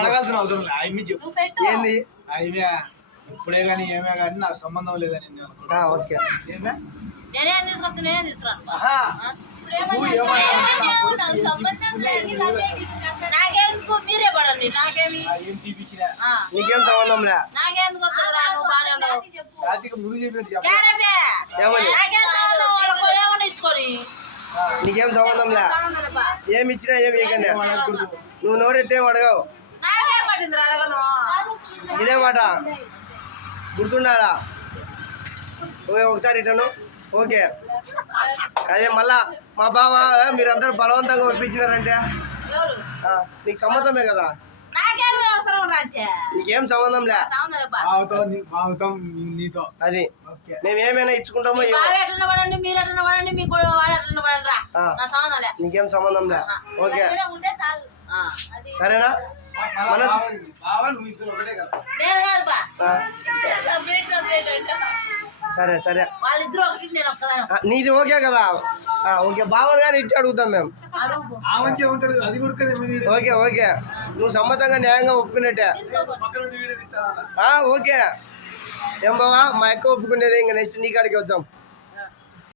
అడగాల్సిన అవసరం లేదు. ఏంది ఇప్పుడే కానీ ఏమే కానీ నాకు సంబంధం లేదని. ఓకే మీరే పడండి, నాకేమి ఏం చూపించినా నీకేం సంబంధం లే. నాకెందుకు ముందు చెప్పినట్టు ఏమన్నా ఇచ్చుకొని నీకేం సంబంధం లే. ఏమి ఇచ్చినా ఏమి ఇవ్వకండి. నువ్వు నోరెత్తే అడగవు. నాకేం పట్టింది అడగను. ఇదే మాట గుర్తుండాలా. ఒకసారి ఇటను. ఓకే అదే మళ్ళా మా బావ మీరందరూ బలవంతంగా ఒప్పించినారంటే నీకు సంబంధమే కదా. నీకేం సంబంధం లే. నీతో అది మేము ఏమైనా ఇచ్చుకుంటామో నీకేం సంబంధం లే. ఓకే సరేనా. మనసు సరే సరే నీది ఓకే కదా. ఓకే బావని గారు ఇట్టి అడుగుతాం మేము. ఓకే ఓకే నువ్వు సమ్మతంగా న్యాయంగా ఒప్పుకున్నట్టే. ఓకే ఏం బావా మా అక్క ఒప్పుకునేది. ఇంకా నెక్స్ట్ నీ కాడికి వచ్చాం.